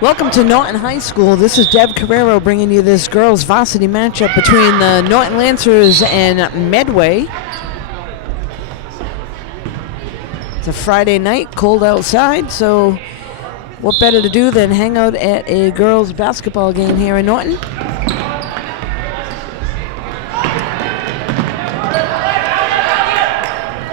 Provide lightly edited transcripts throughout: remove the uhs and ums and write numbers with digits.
Welcome to Norton High School. This is Deb Carrero bringing you this girls varsity matchup between the Norton Lancers and Medway. It's a Friday night, cold outside, so what better to do than hang out at a girls basketball game here in Norton?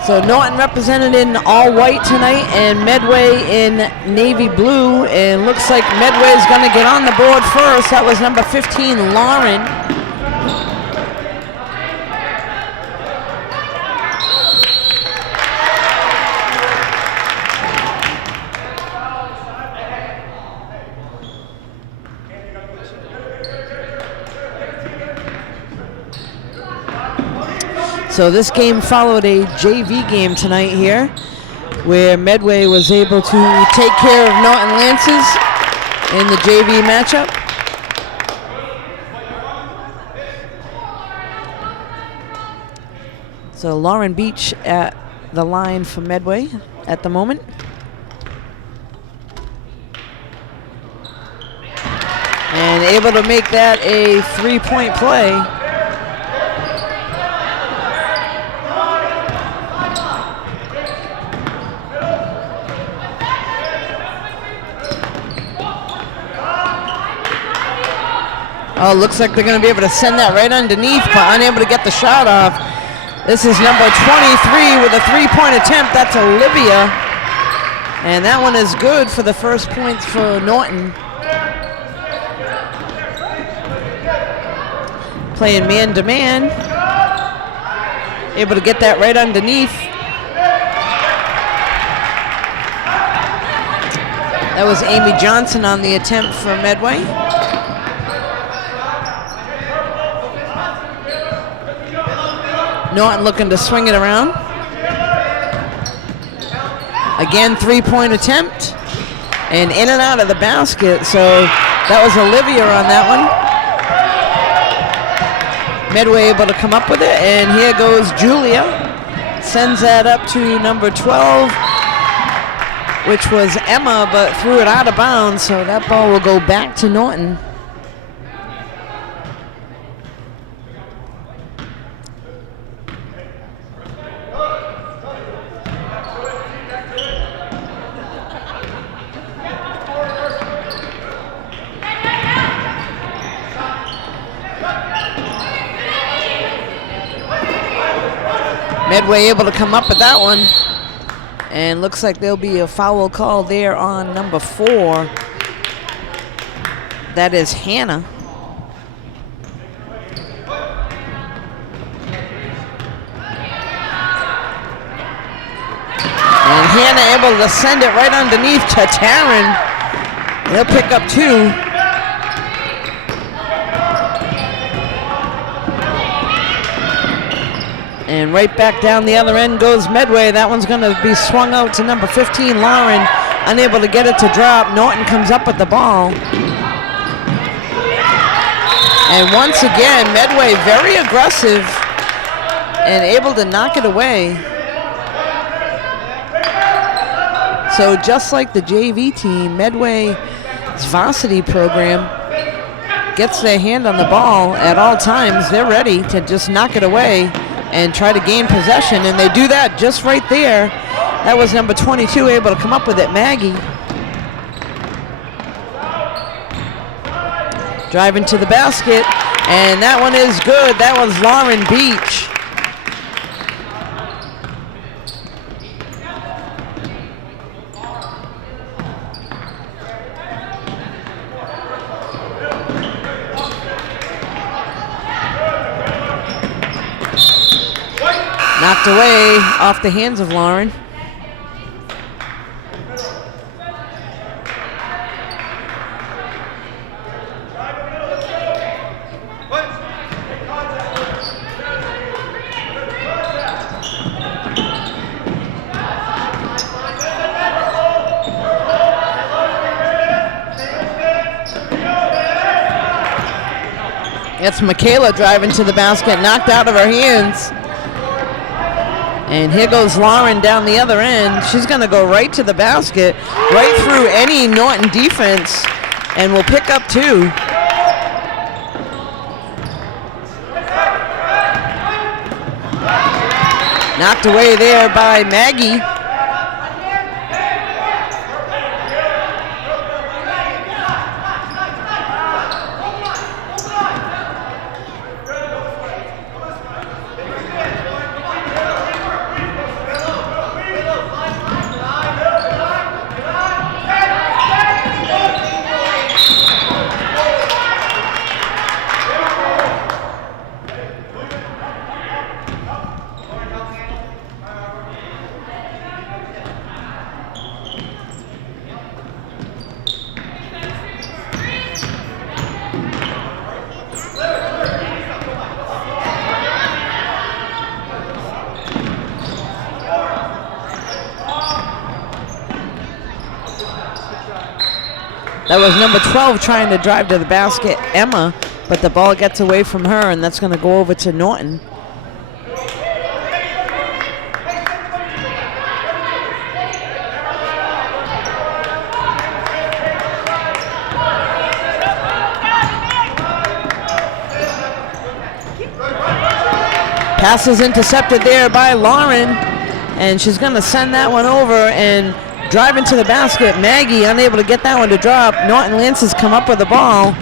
So Norton represented in all white tonight and Medway in navy blue. And looks like Medway is going to get on the board first. That was number 15, Lauren. So this game followed a JV game tonight here, where Medway was able to take care of Norton Lancers in the JV matchup. So Lauren Beach at the line for Medway at the moment. And able to make that a three-point play. Oh, looks like they're going to be able to send that right underneath, but unable to get the shot off. This is number 23 with a three-point attempt. That's Olivia. And that one is good for the first points for Norton. Playing man-to-man. Able to get that right underneath. That was Amy Johnson on the attempt for Medway. Norton looking to swing it around. Again, three-point attempt. And in and out of the basket. So that was Olivia on that one. Medway able to come up with it. And here goes Julia. Sends that up to number 12, which was Emma, but threw it out of bounds. So that ball will go back to Norton. Medway able to come up with that one. And looks like there'll be a foul call there on number 4. That is Hannah. And Hannah able to send it right underneath to Taryn. They'll pick up 2. And right back down the other end goes Medway. That one's going to be swung out to number 15, Lauren. Unable to get it to drop. Norton comes up with the ball. And once again, Medway very aggressive and able to knock it away. So just like the JV team, Medway's varsity program gets their hand on the ball at all times. They're ready to just knock it away and try to gain possession, and they do that just right there. That was number 22 able to come up with it, Maggie. Driving to the basket, and that one is good. That was Lauren Beach. Knocked away off the hands of Lauren. That's Michaela driving to the basket, knocked out of her hands. And here goes Lauren down the other end. She's going to go right to the basket, right through any Norton defense, and will pick up 2. Knocked away there by Maggie. That was number 12 trying to drive to the basket, Emma, but the ball gets away from her, and that's going to go over to Norton. Pass is intercepted there by Lauren, and she's going to send that one over and drive into the basket. Maggie unable to get that one to drop. Norton Lances come up with the ball.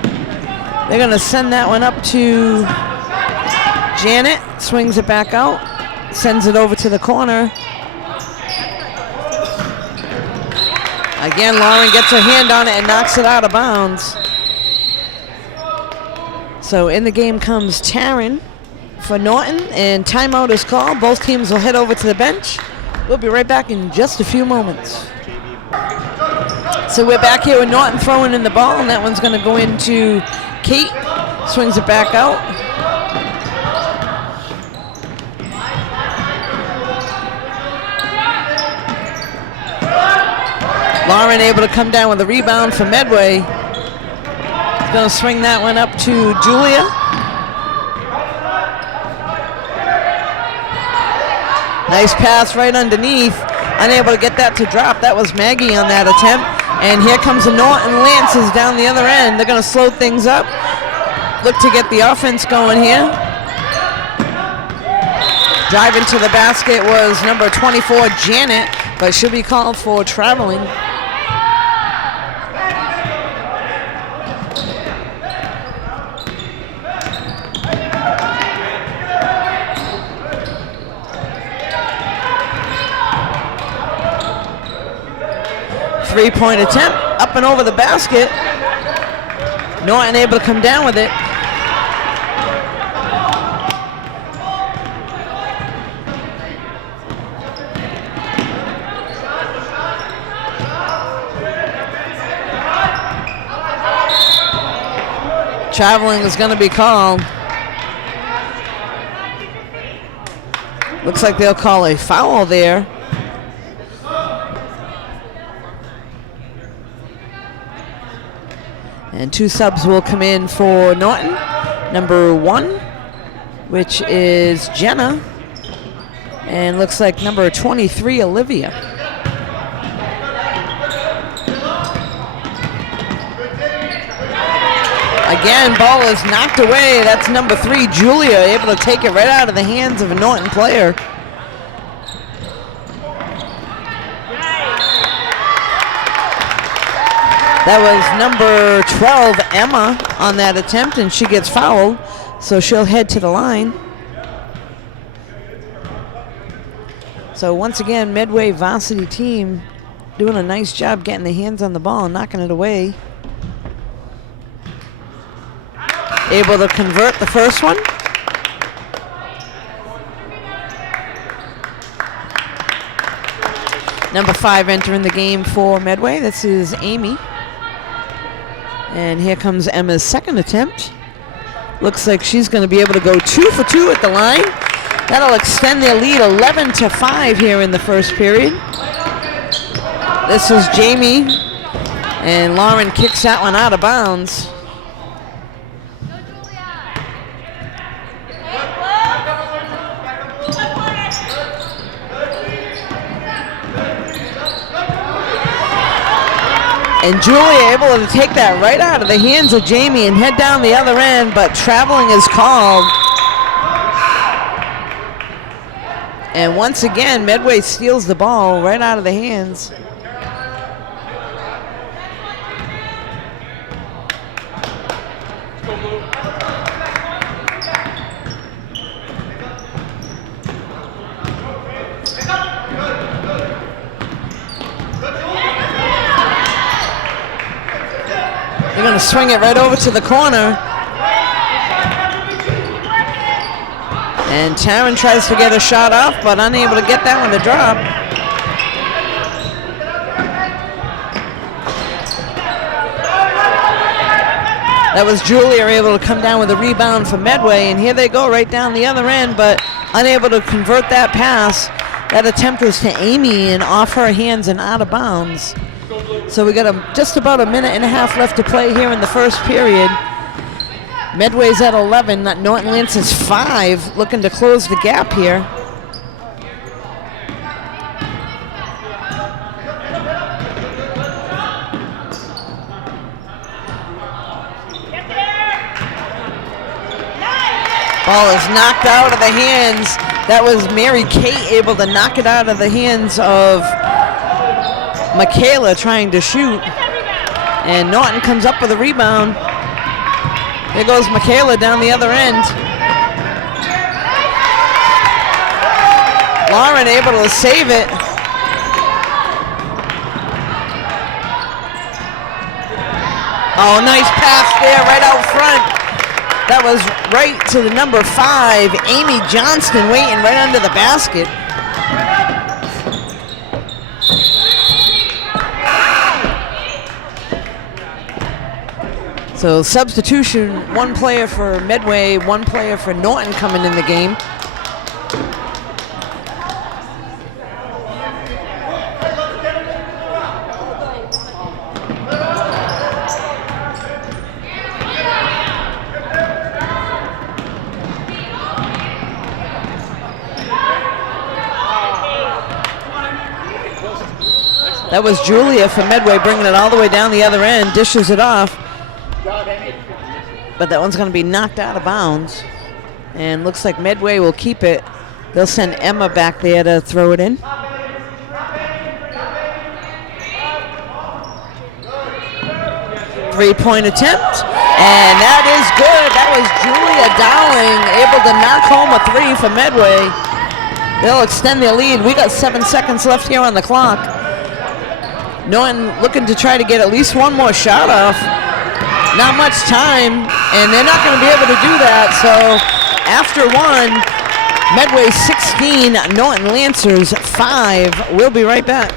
They're going to send that one up to Janet. Swings it back out. Sends it over to the corner. Again, Lauren gets her hand on it and knocks it out of bounds. So in the game comes Taryn for Norton, and timeout is called. Both teams will head over to the bench. We'll be right back in just a few moments. So we're back here with Norton throwing in the ball, and that one's going to go into Kate. Swings it back out. Lauren able to come down with a rebound for Medway. He's going to swing that one up to Julia. Nice pass right underneath. Unable to get that to drop. That was Maggie on that attempt. And here comes the Norton Lances down the other end. They're going to slow things up. Look to get the offense going here. Driving to the basket was number 24, Janet, but should be called for traveling. Three-point attempt, up and over the basket. Norton able to come down with it. Traveling is going to be called. Looks like they'll call a foul there. And 2 subs will come in for Norton. Number 1, which is Jenna. And looks like number 23, Olivia. Again, ball is knocked away. That's number 3, Julia, able to take it right out of the hands of a Norton player. That was number 12, Emma, on that attempt, and she gets fouled, so she'll head to the line. So once again, Medway Varsity team doing a nice job getting their hands on the ball and knocking it away. Able to convert the first one. Number 5 entering the game for Medway. This is Amy. And here comes Emma's second attempt. Looks like she's going to be able to go 2 for 2 at the line. That'll extend their lead 11-5 here in the first period. This is Jamie, and Lauren kicks that one out of bounds. And Julia able to take that right out of the hands of Jamie and head down the other end, but traveling is called. And once again, Medway steals the ball right out of the hands. They're going to swing it right over to the corner. And Taryn tries to get a shot off, but unable to get that one to drop. That was Julia able to come down with a rebound for Medway, and here they go right down the other end, but unable to convert that pass. That attempt was to Amy and off her hands and out of bounds. So we got just about a minute and a half left to play here in the first period. Medway's at 11, Norton Lance is 5, looking to close the gap here. Ball is knocked out of the hands. That was Mary Kate able to knock it out of the hands of Michaela trying to shoot. And Norton comes up with a rebound. There goes Michaela down the other end. Lauren able to save it. Oh, nice pass there right out front. That was right to the number 5, Amy Johnston, waiting right under the basket. So substitution, one player for Medway, one player for Norton coming in the game. That was Julia for Medway bringing it all the way down the other end, dishes it off. But that one's going to be knocked out of bounds. And looks like Medway will keep it. They'll send Emma back there to throw it in. Three-point attempt. And that is good. That was Julia Dowling able to knock home a 3 for Medway. They'll extend their lead. We got 7 seconds left here on the clock. Norton looking to try to get at least one more shot off. Not much time, and they're not going to be able to do that. So after one, Medway 16, Norton Lancers 5. We'll be right back.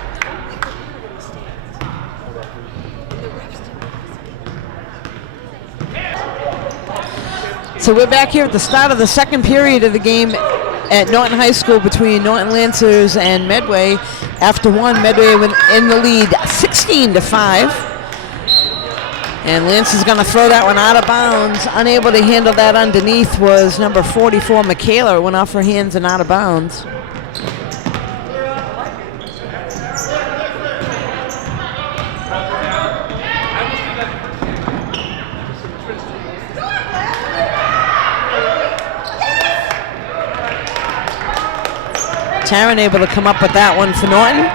So we're back here at the start of the second period of the game at Norton High School between Norton Lancers and Medway. After one, Medway in the lead 16-5. And Lance is going to throw that one out of bounds. Unable to handle that underneath was number 44, Michaela. It went off her hands and out of bounds. Taryn able to come up with that one for Norton.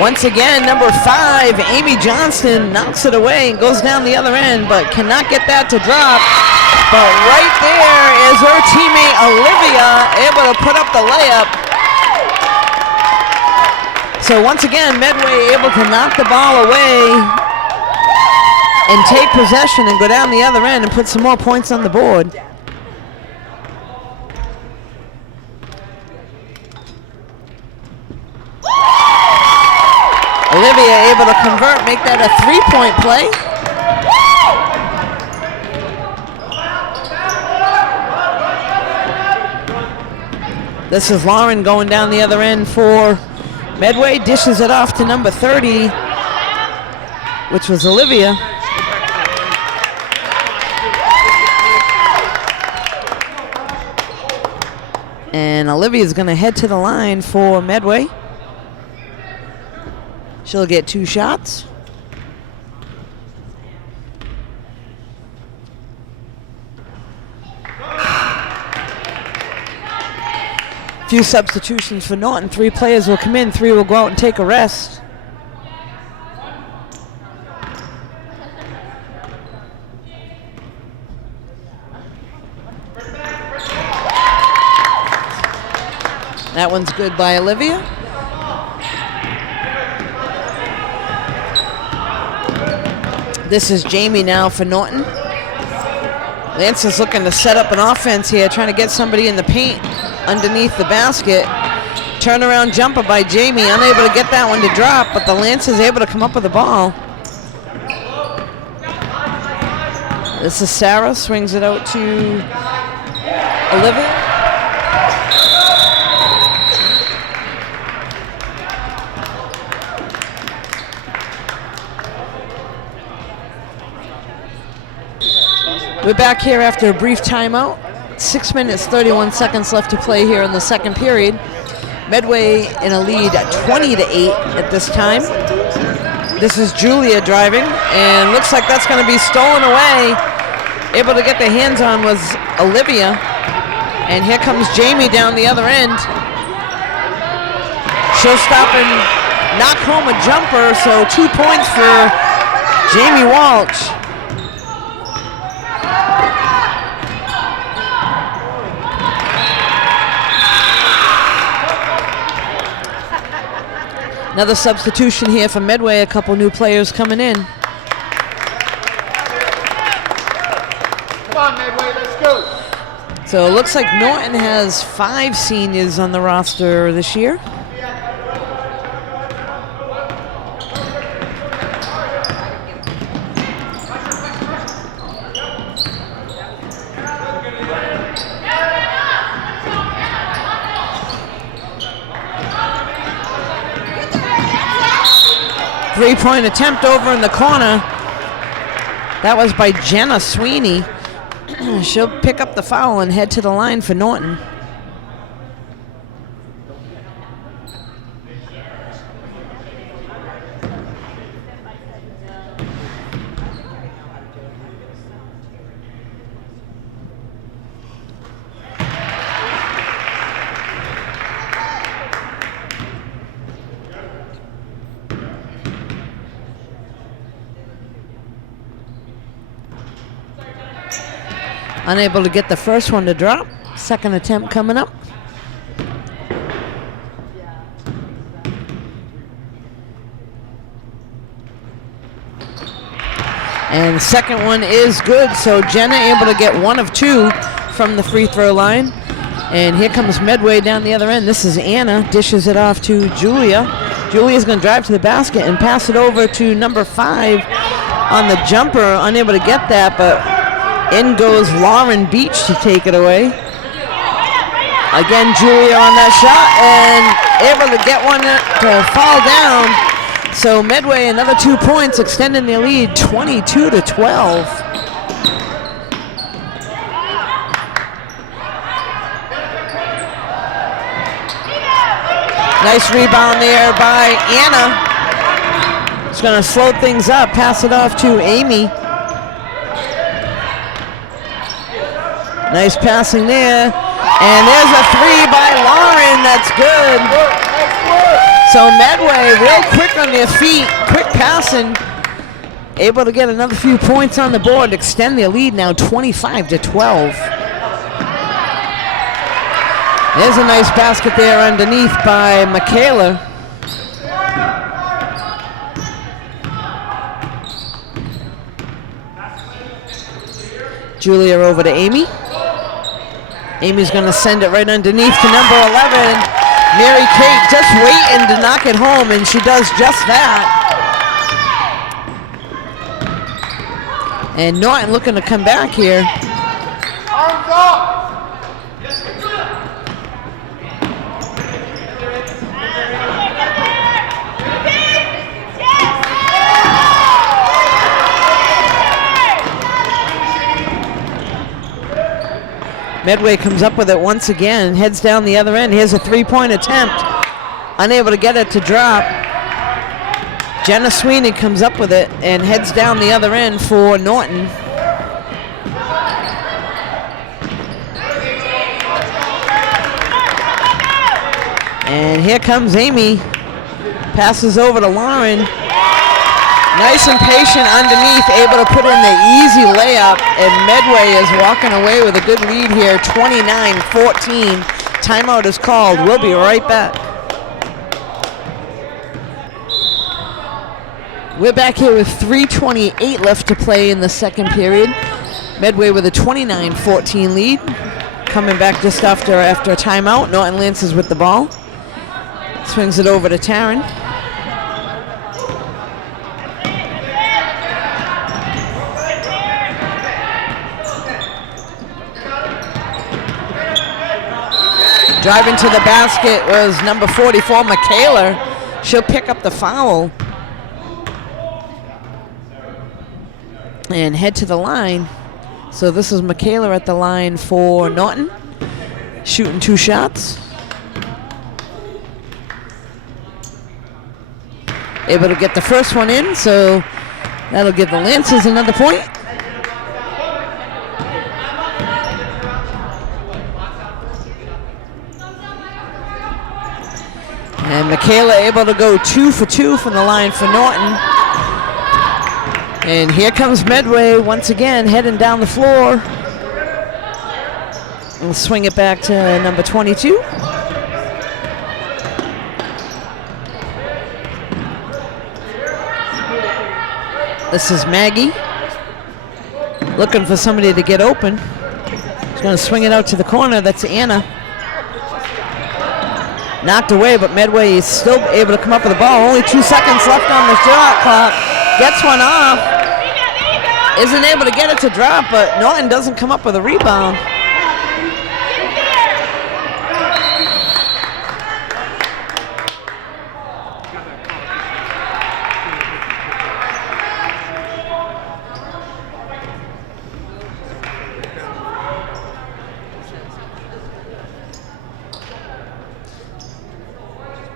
Once again, number 5, Amy Johnston knocks it away and goes down the other end, but cannot get that to drop. But right there is her teammate Olivia able to put up the layup. So once again, Medway able to knock the ball away and take possession and go down the other end and put some more points on the board. Olivia able to convert, make that a 3-point play. This is Lauren going down the other end for Medway, dishes it off to number 30, which was Olivia. And Olivia's going to head to the line for Medway. She'll get 2 shots. Few substitutions for Norton. 3 players will come in, 3 will go out and take a rest. That one's good by Olivia. This is Jamie now for Norton. Lance is looking to set up an offense here, trying to get somebody in the paint underneath the basket. Turnaround jumper by Jamie, unable to get that one to drop, but the Lance is able to come up with the ball. This is Sarah, swings it out to Olivia. We're back here after a brief timeout. 6 minutes, 31 seconds left to play here in the second period. Medway in a lead at 20-8 at this time. This is Julia driving, and looks like that's going to be stolen away. Able to get their hands on was Olivia. And here comes Jamie down the other end. She'll stop and knock home a jumper, so 2 points for Jamie Walsh. Another substitution here for Medway, a couple new players coming in. Come on, Medway, let's go. So it looks like Norton has 5 seniors on the roster this year. Three-point attempt over in the corner. That was by Jenna Sweeney. She'll pick up the foul and head to the line for Norton. Unable to get the first one to drop. Second attempt coming up. And the second one is good, so Jenna able to get 1 of 2 from the free throw line. And here comes Medway down the other end. This is Anna, dishes it off to Julia. Julia's going to drive to the basket and pass it over to number 5 on the jumper. Unable to get that, but in goes Lauren Beach to take it away. Again, Julia on that shot and able to get one to fall down. So Medway another 2 points, extending their lead 22-12. Nice rebound there by Anna. It's going to slow things up, pass it off to Amy. Nice passing there. And there's a 3 by Lauren. That's good. So Medway real quick on their feet. Quick passing. Able to get another few points on the board. Extend their lead now 25-12. There's a nice basket there underneath by Michaela. Julia over to Amy. Amy's going to send it right underneath to number 11. Mary Kate just waiting to knock it home, and she does just that. And Norton looking to come back here. Arms up. Medway comes up with it once again, heads down the other end. Here's a 3-point attempt. Unable to get it to drop. Jenna Sweeney comes up with it and heads down the other end for Norton. And here comes Amy. Passes over to Lauren. Nice and patient underneath, able to put in the easy layup. And Medway is walking away with a good lead here, 29-14. Timeout is called. We'll be right back. We're back here with 3:28 left to play in the second period. Medway with a 29-14 lead. Coming back just after a timeout. Norton Lances with the ball. Swings it over to Taryn. Driving to the basket was number 44, Michaela. She'll pick up the foul and head to the line. So this is Michaela at the line for Norton, shooting 2 shots. Able to get the first one in, so that'll give the Lancers another point. And Michaela able to go 2 for 2 from the line for Norton. And here comes Medway once again heading down the floor. We'll swing it back to number 22. This is Maggie. Looking for somebody to get open. She's going to swing it out to the corner. That's Anna. Knocked away, but Medway is still able to come up with the ball. Only 2 seconds left on the shot clock. Gets one off. Isn't able to get it to drop, but Norton doesn't come up with a rebound.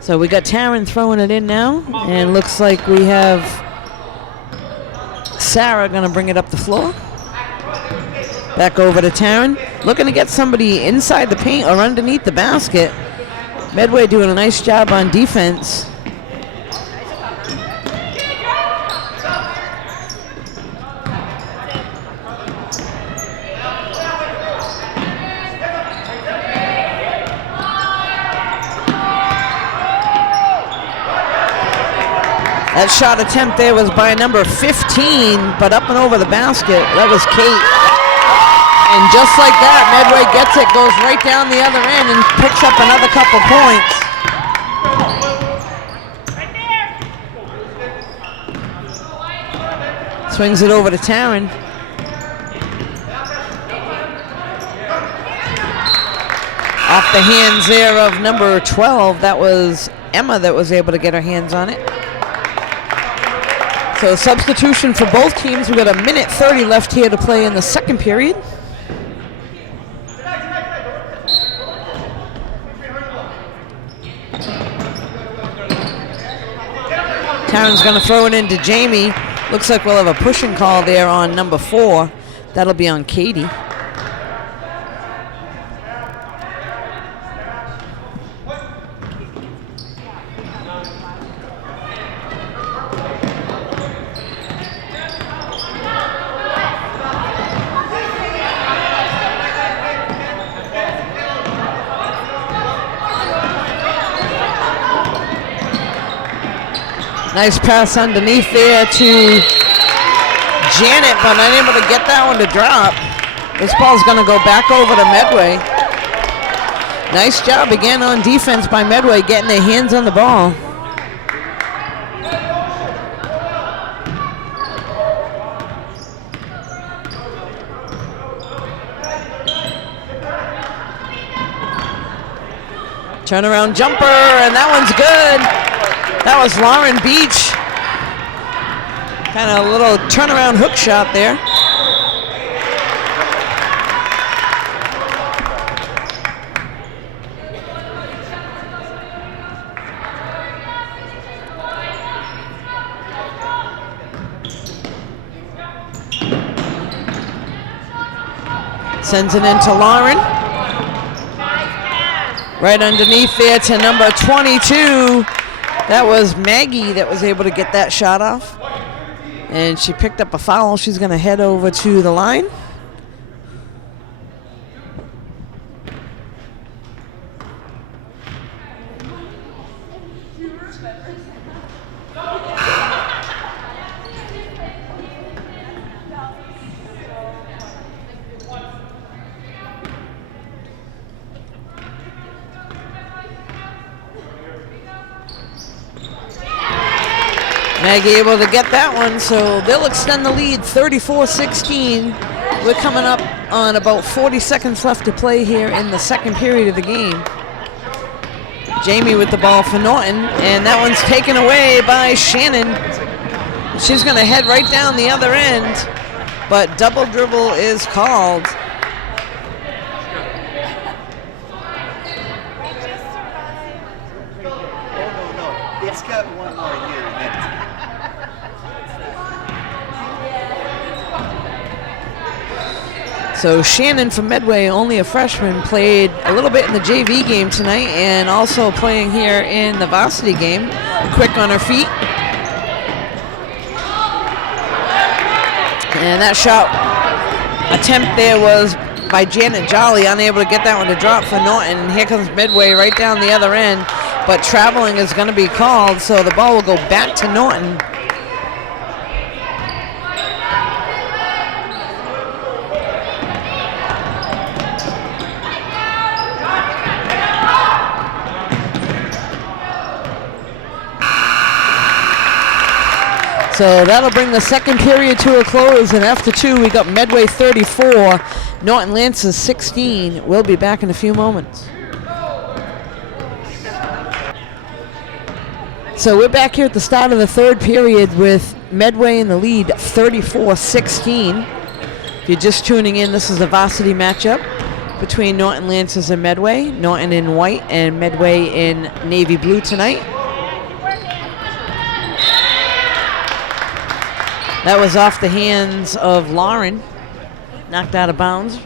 So we got Taryn throwing it in now, and looks like we have Sarah gonna bring it up the floor. Back over to Taryn. Looking to get somebody inside the paint or underneath the basket. Medway doing a nice job on defense. That shot attempt there was by number 15, but up and over the basket. That was Kate. And just like that, Medway gets it, goes right down the other end and picks up another couple points. Swings it over to Taryn. Off the hands there of number 12. That was Emma that was able to get her hands on it. So substitution for both teams. We've got 1:30 left here to play in the second period. Taryn's going to throw it into Jamie. Looks like we'll have a pushing call there on number 4. That'll be on Katie. Nice pass underneath there to Janet, but unable to get that one to drop. This ball's going to go back over to Medway. Nice job again on defense by Medway, getting their hands on the ball. Turnaround jumper, and that one's good. That was Lauren Beach. Kind of a little turnaround hook shot there. Sends it into Lauren. Right underneath there to number 22. That was Maggie that was able to get that shot off. And she picked up a foul. She's going to head over to the line. Maggie able to get that one, so they'll extend the lead 34-16. We're coming up on about 40 seconds left to play here in the second period of the game. Jamie with the ball for Norton, and that one's taken away by Shannon. She's going to head right down the other end, but double dribble is called. It's got one more year in it. So Shannon from Medway, only a freshman, played a little bit in the JV game tonight and also playing here in the Varsity game. Quick on her feet. And that shot attempt there was by Janet Jolly, unable to get that one to drop for Norton. And here comes Medway right down the other end, but traveling is going to be called, so the ball will go back to Norton. So that'll bring the second period to a close, and after two, we got Medway 34, Norton Lancers 16. We'll be back in a few moments. So we're back here at the start of the third period with Medway in the lead, 34-16. If you're just tuning in, this is a varsity matchup between Norton Lancers and Medway. Norton in white and Medway in navy blue tonight. That was off the hands of Lauren, knocked out of bounds.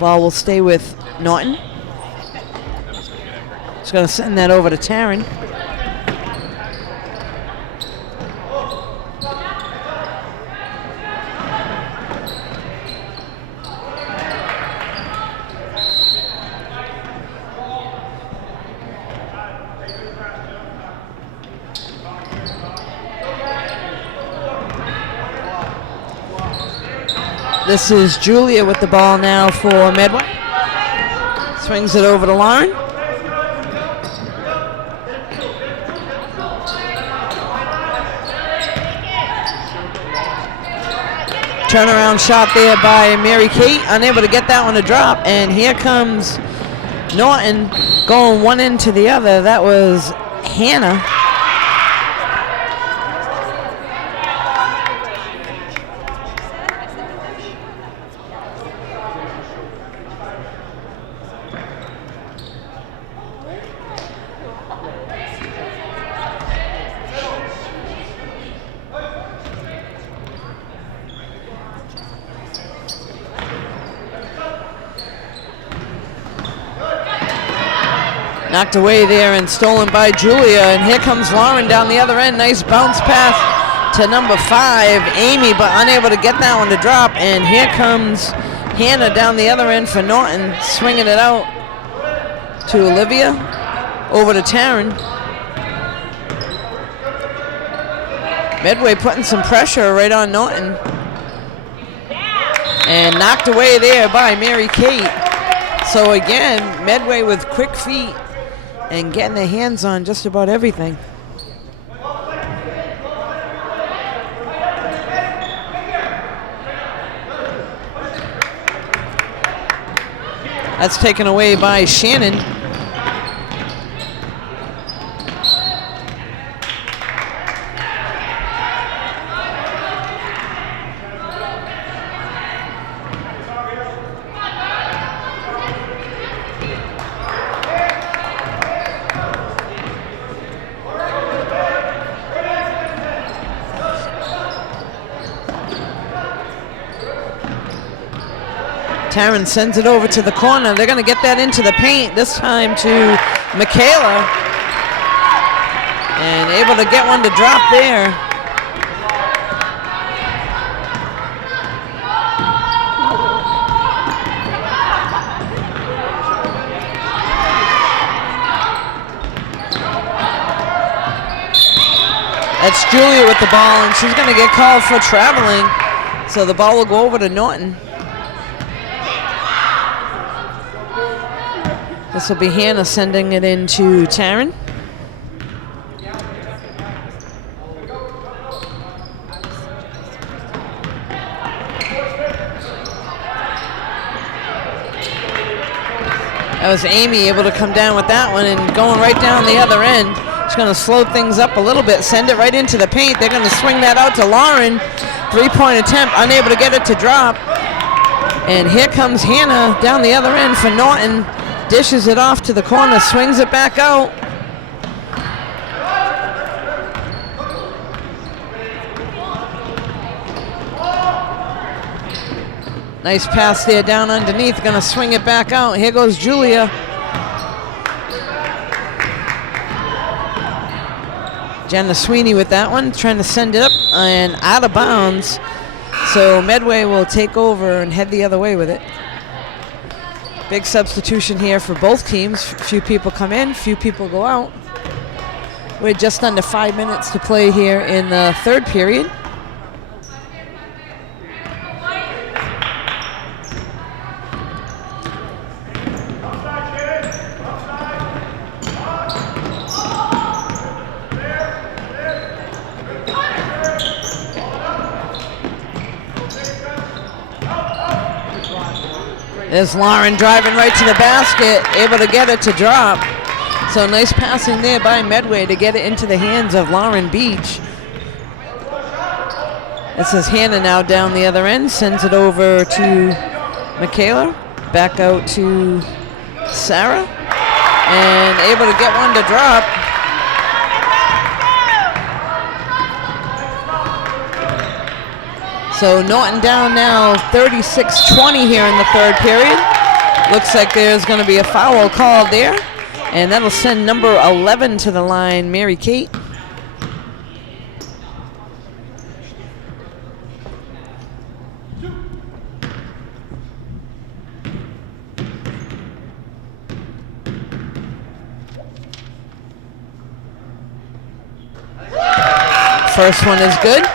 Ball will stay with Norton. Just going to send that over to Taryn. This is Julia with the ball now for Medway. Swings it over to Lauren. Turnaround shot there by Mary Kate, unable to get that one to drop. And here comes Norton going one end to the other. That was Hannah. Knocked away there and stolen by Julia. And here comes Lauren down the other end. Nice bounce pass to number 5, Amy, but unable to get that one to drop. And here comes Hannah down the other end for Norton, swinging it out to Olivia. Over to Taryn. Medway putting some pressure right on Norton. And knocked away there by Mary Kate. So again, Medway with quick feet and getting their hands on just about everything. That's taken away by Shannon. Taryn sends it over to the corner. They're going to get that into the paint, this time to Michaela. And able to get one to drop there. That's Julia with the ball, and she's going to get called for traveling. So the ball will go over to Norton. This will be Hannah sending it into Taryn. That was Amy able to come down with that one and going right down the other end. She's going to slow things up a little bit, send it right into the paint. They're going to swing that out to Lauren. Three-point attempt, unable to get it to drop. And here comes Hannah down the other end for Norton. Dishes it off to the corner, swings it back out. Nice pass there down underneath, gonna swing it back out. Here goes Julia. Jenna Sweeney with that one, trying to send it up and out of bounds. So Medway will take over and head the other way with it. Big substitution here for both teams. Few people come in, few people go out. We're just under 5 minutes to play here in the third period. There's Lauren driving right to the basket, able to get it to drop. So nice passing there by Medway to get it into the hands of Lauren Beach. This is Hannah now down the other end, sends it over to Michaela, back out to Sarah, and able to get one to drop. So Norton down now 36-20 here in the third period. Looks like there's going to be a foul called there. And that'll send number 11 to the line, Mary Kate. First one is good.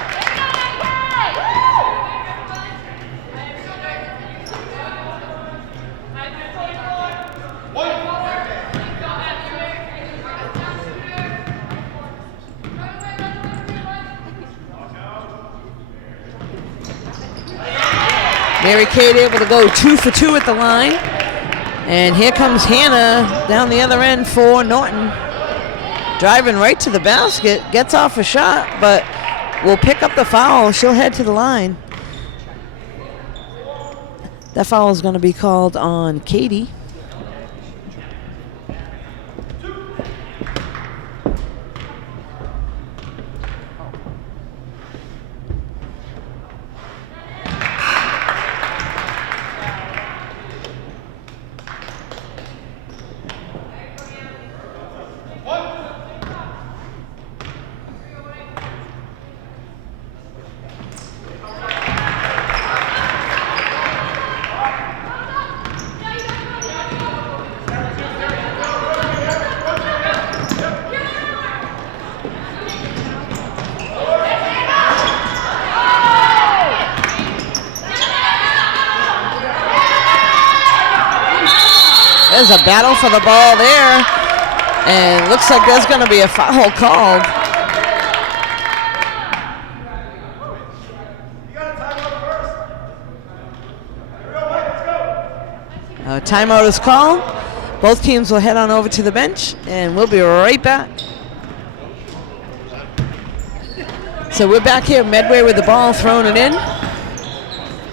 Mary Kate able to go 2 for 2 at the line. And here comes Hannah down the other end for Norton. Driving right to the basket, gets off a shot, but will pick up the foul. She'll head to the line. That foul is going to be called on Katie. There's a battle for the ball there, and looks like there's going to be a foul called. Timeout is called. Both teams will head on over to the bench, and we'll be right back. So we're back here, Medway with the ball, throwing it in.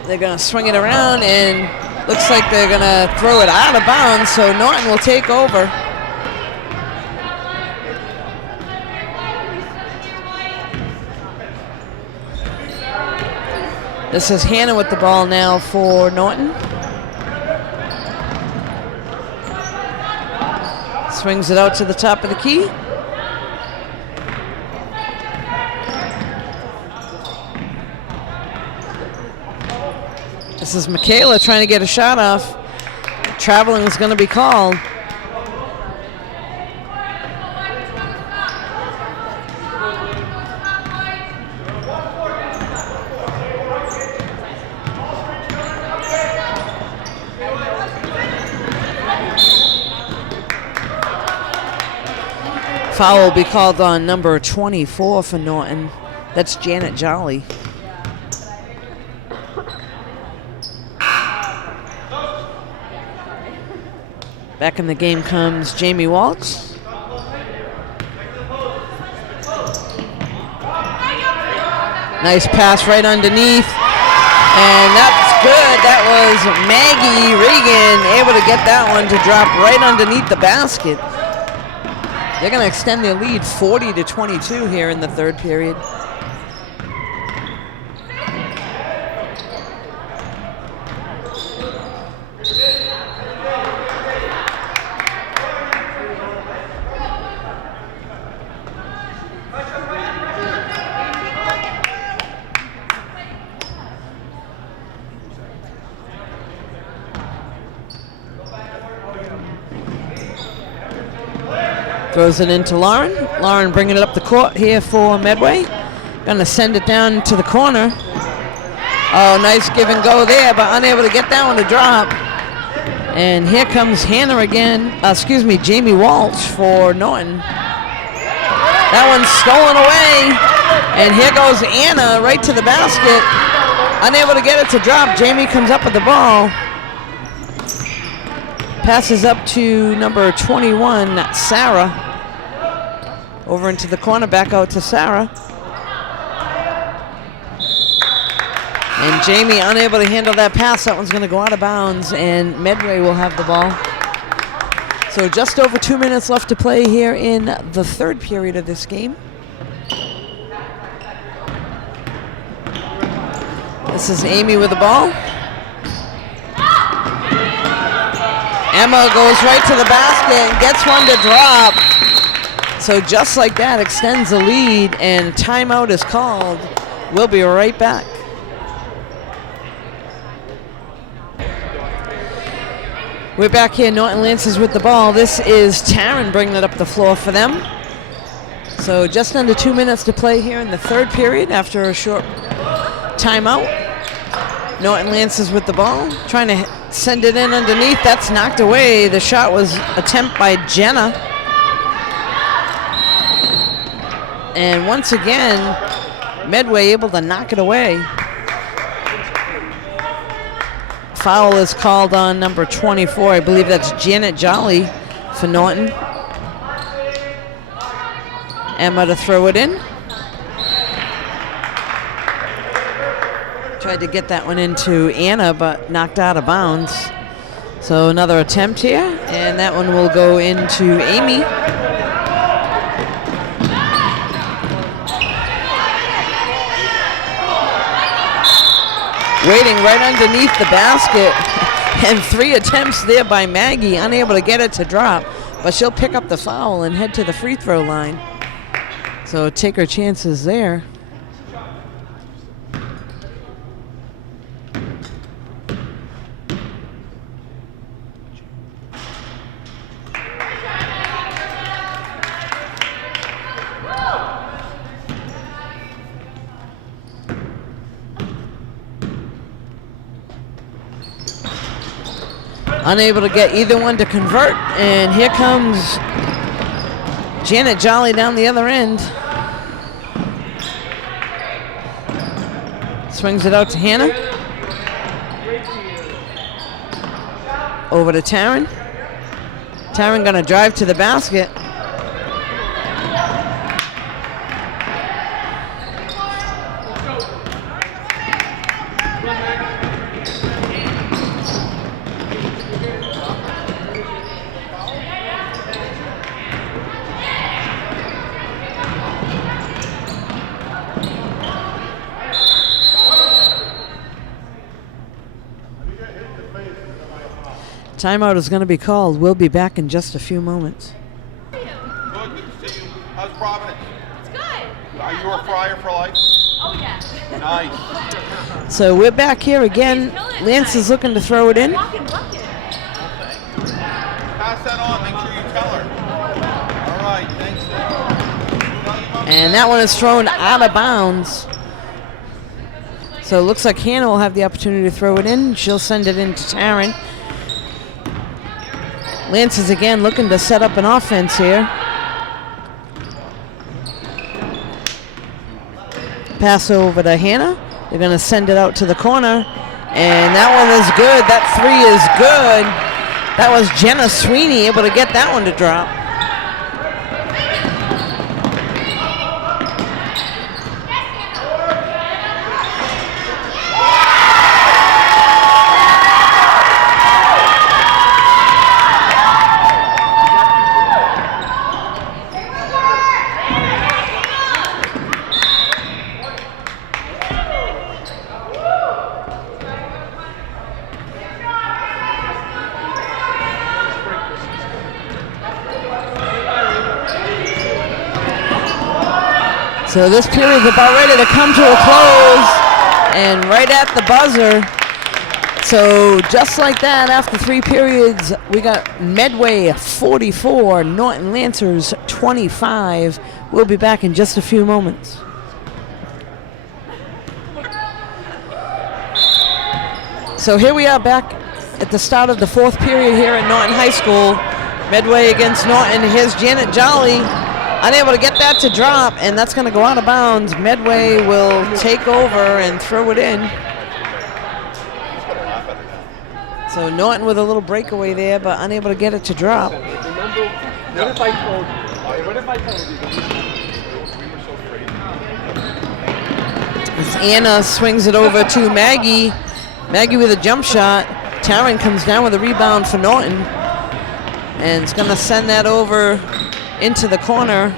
They're going to swing it around, and looks like they're going to throw it out of bounds, so Norton will take over. This is Hannah with the ball now for Norton. Swings it out to the top of the key. This is Michaela trying to get a shot off. Traveling is going to be called. Foul will be called on number 24 for Norton. That's Janet Jolly. Back in the game comes Jamie Waltz. Nice pass right underneath. And that's good. That was Maggie Regan able to get that one to drop right underneath the basket. They're going to extend their lead 40-22 here in the third period. Throws it into Lauren. Lauren bringing it up the court here for Medway. Gonna send it down to the corner. Oh, nice give and go there, but unable to get that one to drop. And here comes Hannah again. Jamie Walsh for Norton. That one's stolen away. And here goes Anna right to the basket. Unable to get it to drop. Jamie comes up with the ball. Passes up to number 21, Sarah. Over into the corner, back out to Sarah. And Jamie unable to handle that pass. That one's going to go out of bounds, and Medway will have the ball. So just over 2 minutes left to play here in the third period of this game. This is Amy with the ball. Emma goes right to the basket and gets one to drop. So just like that, extends the lead, and timeout is called. We'll be right back. We're back here, Norton Lancers with the ball. This is Taryn bringing it up the floor for them. So just under 2 minutes to play here in the third period after a short timeout. Norton Lancers with the ball, trying to send it in underneath. That's knocked away. The shot was attempt by Jenna. And once again, Medway able to knock it away. Foul is called on number 24. I believe that's Janet Jolly for Norton. Emma to throw it in. Tried to get that one into Anna, but knocked out of bounds. So another attempt here, and that one will go into Amy. Waiting right underneath the basket, and 3 attempts there by Maggie, unable to get it to drop, but she'll pick up the foul and head to the free throw line. So take her chances there. Unable to get either one to convert, and here comes Janet Jolly down the other end. Swings it out to Hannah. Over to Taryn. Taryn gonna drive to the basket. Timeout is going to be called. We'll be back in just a few moments. Indoor fryer for life? Oh, yeah. Nice. So we're back here again. Lance is looking to throw it in. Rocket bucket. Pass that on. Make sure you tell her. All right. Thanks. And that one is thrown out of bounds. So it looks like Hannah will have the opportunity to throw it in. She'll send it in to Taryn. Lance is again looking to set up an offense here. Pass over to Hannah. They're going to send it out to the corner. And that one is good. That three is good. That was Jenna Sweeney able to get that one to drop. So this period is about ready to come to a close, and right at the buzzer. So just like that, after 3 periods, we got Medway 44, Norton Lancers 25. We'll be back in just a few moments. So here we are back at the start of the 4th period here at Norton High School. Medway against Norton. Here's Janet Jolly. Unable to get that to drop, and that's going to go out of bounds. Medway will take over and throw it in. So Norton with a little breakaway there, but unable to get it to drop. What if I told you? What if I told you? As Anna swings it over to Maggie. Maggie with a jump shot. Taryn comes down with a rebound for Norton. And it's going to send that over into the corner.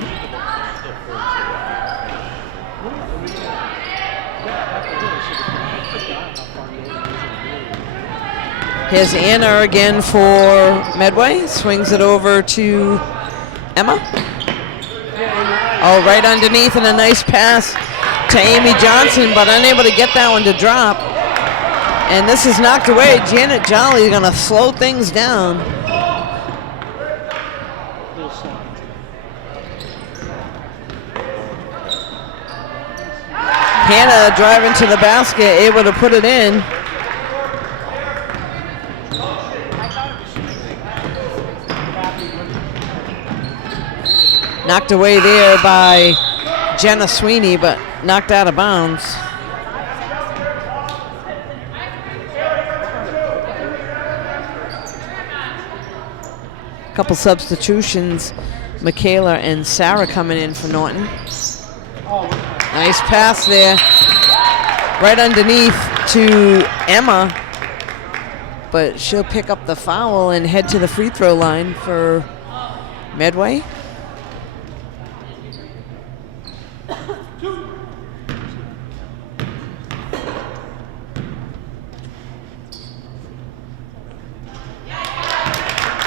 Here's Anna again for Medway. Swings it over to Emma. Oh, right underneath, and a nice pass to Amy Johnson, but unable to get that one to drop. And this is knocked away. Janet Jolly is going to slow things down. Hannah driving to the basket, able to put it in. Knocked away there by Jenna Sweeney, but knocked out of bounds. Couple substitutions. Michaela and Sarah coming in for Norton. Nice pass there. Right underneath to Emma. But she'll pick up the foul and head to the free throw line for Medway.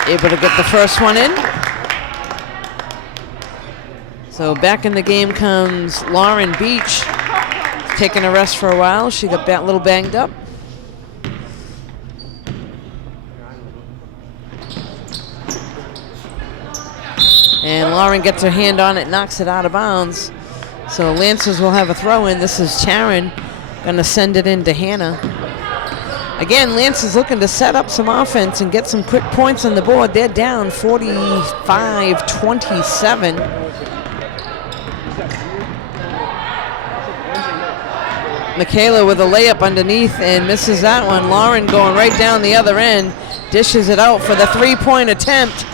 Able to get the first one in. So back in the game comes Lauren Beach, taking a rest for a while. She got a little banged up. And Lauren gets her hand on it, knocks it out of bounds. So Lancers will have a throw in. This is Taryn, gonna send it in to Hannah. Again, Lance is looking to set up some offense and get some quick points on the board. They're down 45-27. Michaela with a layup underneath and misses that one. Lauren going right down the other end, dishes it out for the three-point attempt,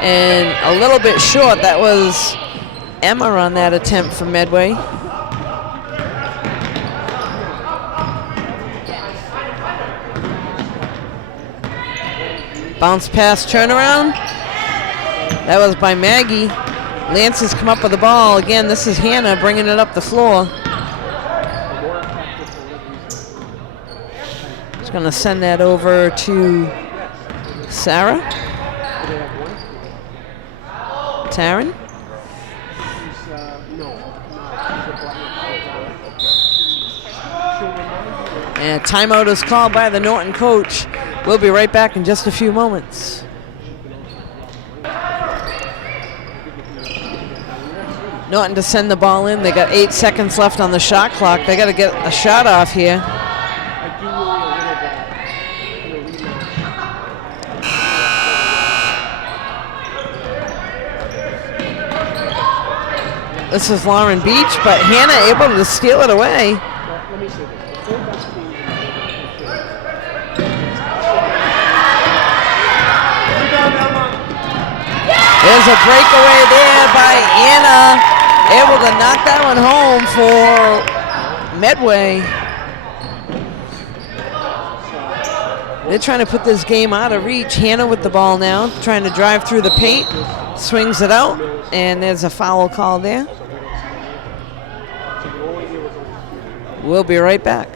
and a little bit short. That was Emma on that attempt for Medway. Bounce pass turnaround. That was by Maggie. Lance has come up with the ball. Again, this is Hannah bringing it up the floor. She's going to send that over to Sarah. Taryn. And a timeout is called by the Norton coach. We'll be right back in just a few moments. Norton to send the ball in. They got 8 seconds left on the shot clock. They got to get a shot off here. This is Lauren Beach, but Hannah able to steal it away. There's a breakaway there by Anna, able to knock that one home for Medway. They're trying to put this game out of reach. Hannah with the ball now, trying to drive through the paint, swings it out, and there's a foul call there. We'll be right back.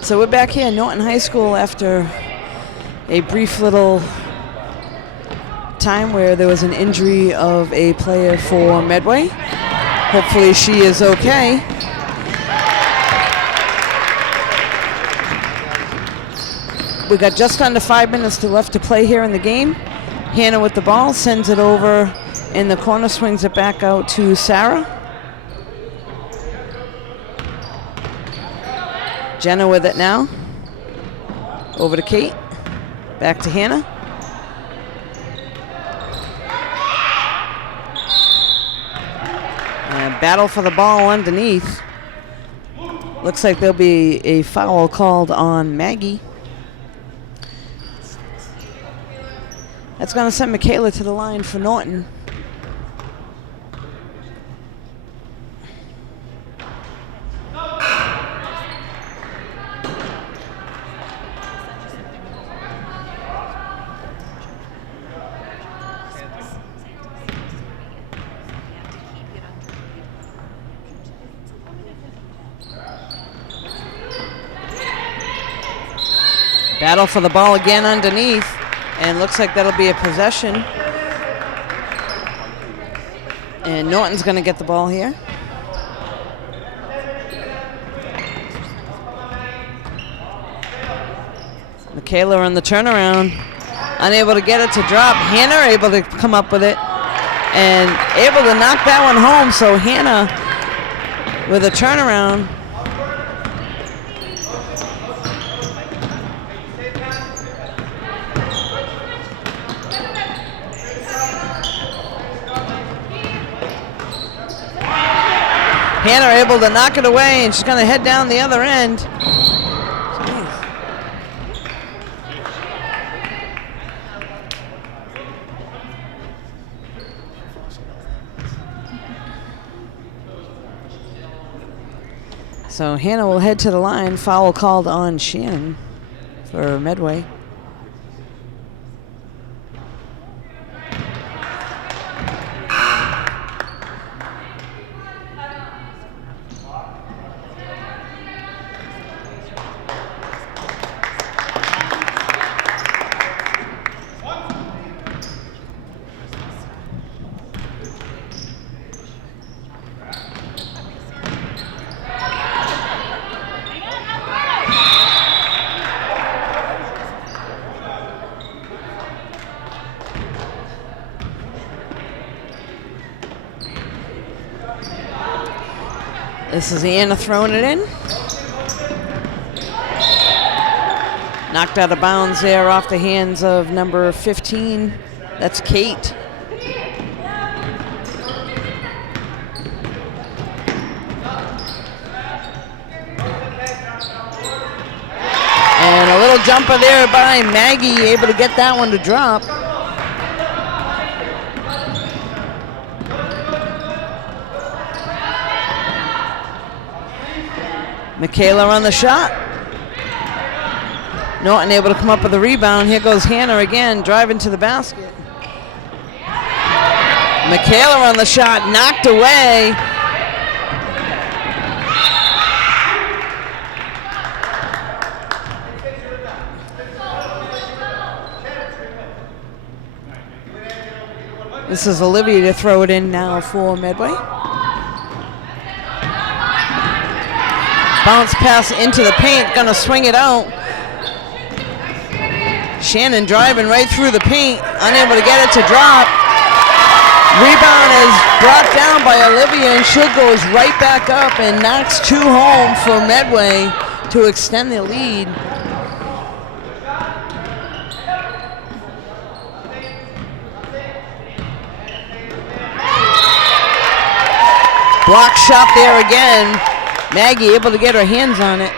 So we're back here at Norton High School after a brief little time where there was an injury of a player for Medway. Hopefully she is okay. We got just under 5 minutes left to play here in the game. Hannah with the ball, sends it over in the corner, swings it back out to Sarah. Jenna with it now. Over to Kate. Back to Hannah. And battle for the ball underneath. Looks like there'll be a foul called on Maggie. That's going to send Michaela to the line for Norton. Battle for the ball again underneath, and looks like that'll be a possession. And Norton's going to get the ball here. Michaela on the turnaround, unable to get it to drop. Hannah able to come up with it and able to knock that one home. So Hannah with a turnaround. Hannah able to knock it away, and she's going to head down the other end. Jeez. So Hannah will head to the line. Foul called on Shannon for Medway. This is Anna throwing it in. Knocked out of bounds there off the hands of number 15. That's Kate. And a little jumper there by Maggie, able to get that one to drop. Michaela on the shot. Norton able to come up with a rebound. Here goes Hannah again, driving to the basket. Michaela on the shot, knocked away. This is Olivia to throw it in now for Medway. Bounce pass into the paint, gonna swing it out. Shannon driving right through the paint, unable to get it to drop. Rebound is brought down by Olivia, and she goes right back up and knocks 2 home for Medway to extend the lead. Block shot there again. Maggie able to get her hands on it.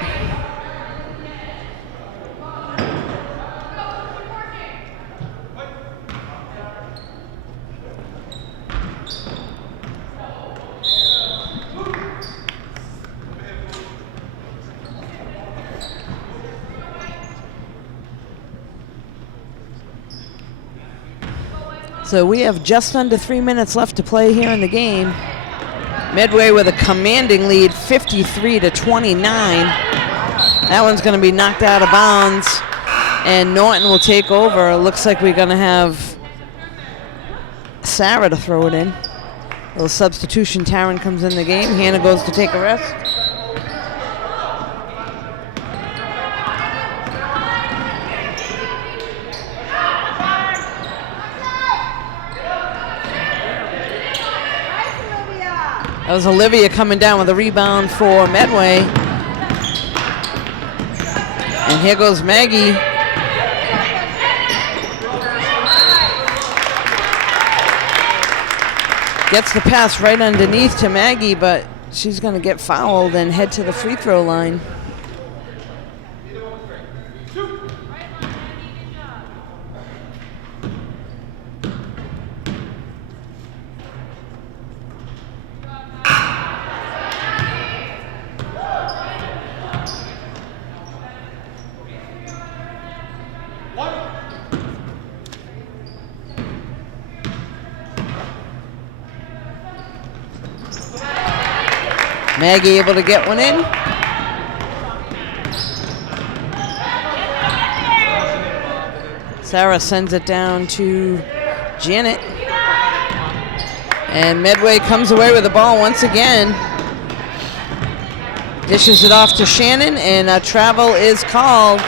So we have just under 3 minutes left to play here in the game. Medway with a commanding lead, 53-29. That one's going to be knocked out of bounds, and Norton will take over. It looks like we're going to have Sarah to throw it in. A little substitution. Taryn comes in the game. Hannah goes to take a rest. That was Olivia coming down with a rebound for Medway. And here goes Maggie. Gets the pass right underneath to Maggie, but she's going to get fouled and head to the free throw line. Maggie able to get one in. Sarah sends it down to Janet. And Medway comes away with the ball once again. Dishes it off to Shannon, and a travel is called.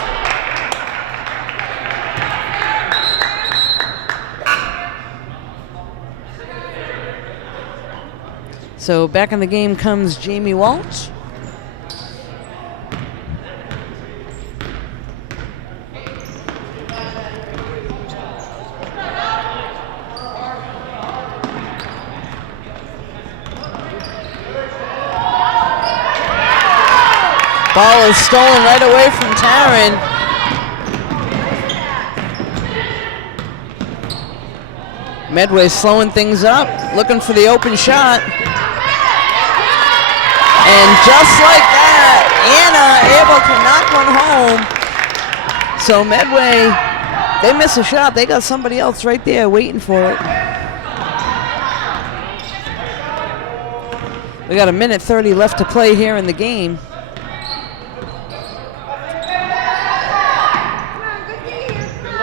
So back in the game comes Jamie Walsh. Ball is stolen right away from Taryn. Medway slowing things up, looking for the open shot. And just like that, Anna able to knock one home. So Medway, they miss a shot. They got somebody else right there waiting for it. We got 1:30 left to play here in the game.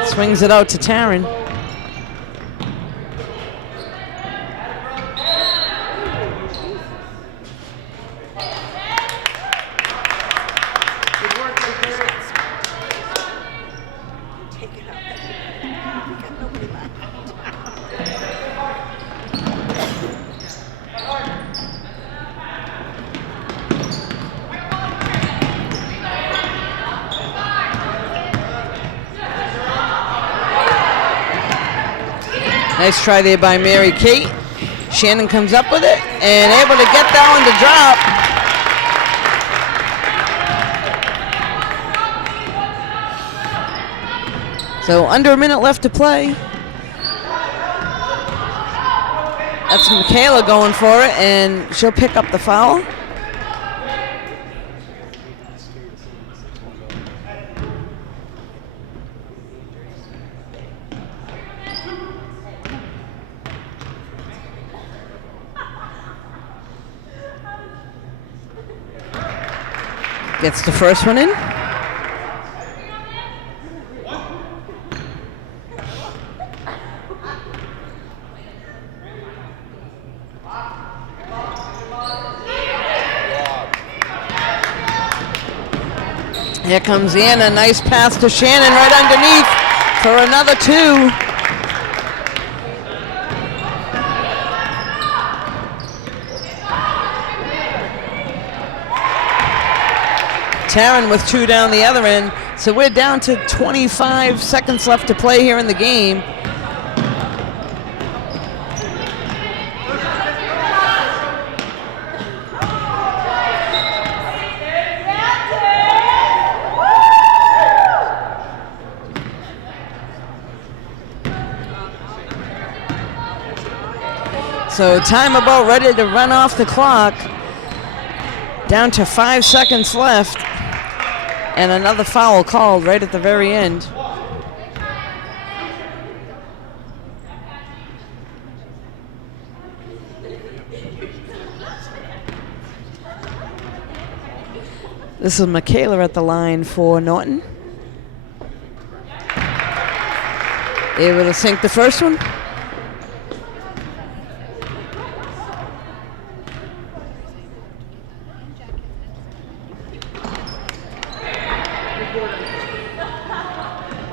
Swings it out to Taryn. Nice try there by Mary Kate. Shannon comes up with it and able to get that one to drop. So under a minute left to play. That's Michaela going for it, and she'll pick up the foul. Gets the first one in. Here comes Anna. Nice pass to Shannon right underneath for another 2. Taryn with 2 down the other end. So we're down to 25 seconds left to play here in the game. So time about ready to run off the clock. Down to 5 seconds left. And another foul called right at the very end. This is Michaela at the line for Norton. Able to sink the first one.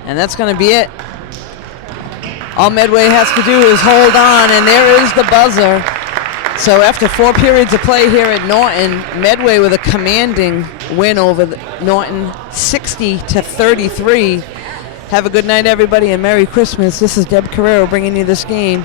And that's going to be it. All Medway has to do is hold on, and there is the buzzer. So after 4 periods of play here at Norton, Medway with a commanding win over Norton, 60-33. Have a good night, everybody, and Merry Christmas. This is Deb Carrero bringing you this game.